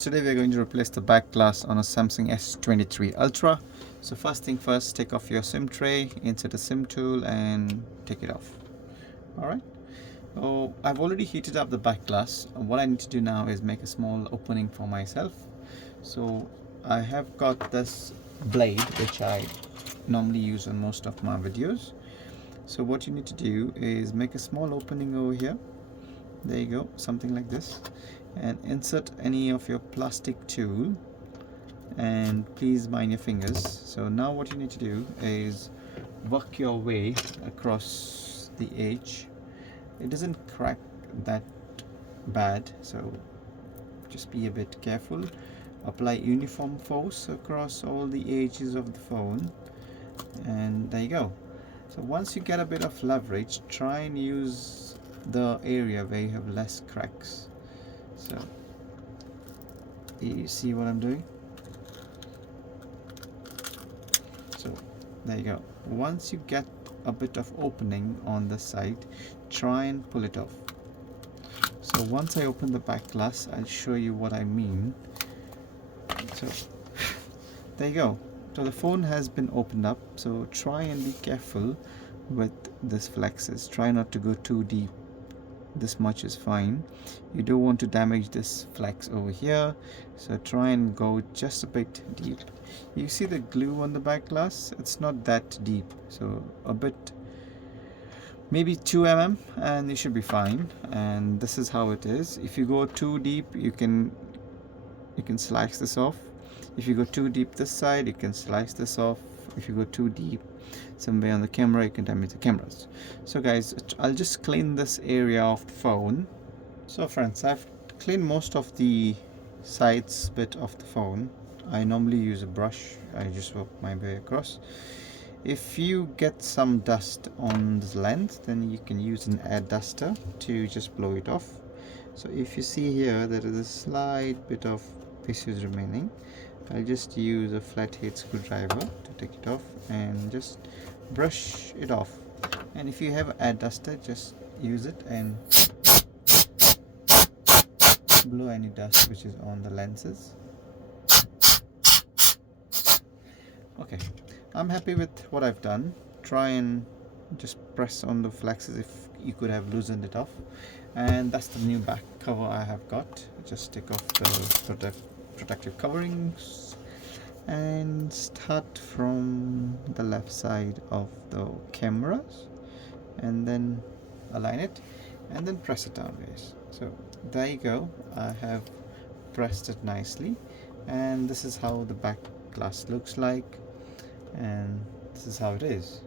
Today we are going to replace the back glass on a Samsung S23 Ultra. So first thing first, take off your SIM tray, insert a SIM tool and take it off. Alright, so I've already heated up the back glass. What I need to do now is make a small opening for myself. So I have got this blade which I normally use on most of my videos. So what you need to do is make a small opening over here. There you go, something like this, and insert any of your plastic tool, and please mind your fingers. So now what you need to do is work your way across the edge. It doesn't crack that bad, so just be a bit careful. Apply uniform force across all the edges of the phone, and there you go. So once you get a bit of leverage, try and use the area where you have less cracks. So you see what I'm doing? So there you go. Once you get a bit of opening on the side, try and pull it off. So once I open the back glass, I'll show you what I mean. So there you go. So the phone has been opened up, so try and be careful with this flexes. Try not to go too deep. This much is fine. You don't want to damage this flex over here, so try and go just a bit deep. You see the glue on the back glass? It's not that deep, so a bit, maybe 2 mm, and you should be fine. And this is how it is. If you go too deep, you can slice this off. If you go too deep this side, you can slice this off. If you go too deep somewhere on the camera, you can damage the cameras. So guys, I'll just clean this area of the phone. So friends, I've cleaned most of the sides bit of the phone. I normally use a brush. I just work my way across. If you get some dust on the lens, then you can use an air duster to just blow it off. So if you see here, there is a slight bit of pieces remaining. I'll just use a flathead screwdriver to take it off and just brush it off. And if you have an air duster, just use it and blow any dust which is on the lenses. Okay, I'm happy with what I've done. Try and just press on the flexes if you could have loosened it off. And that's the new back cover I have got. Just take off the protective coverings and start from the left side of the cameras and then align it and then press it down, guys. So there you go. I have pressed it nicely, and this is how the back glass looks like, and this is how it is.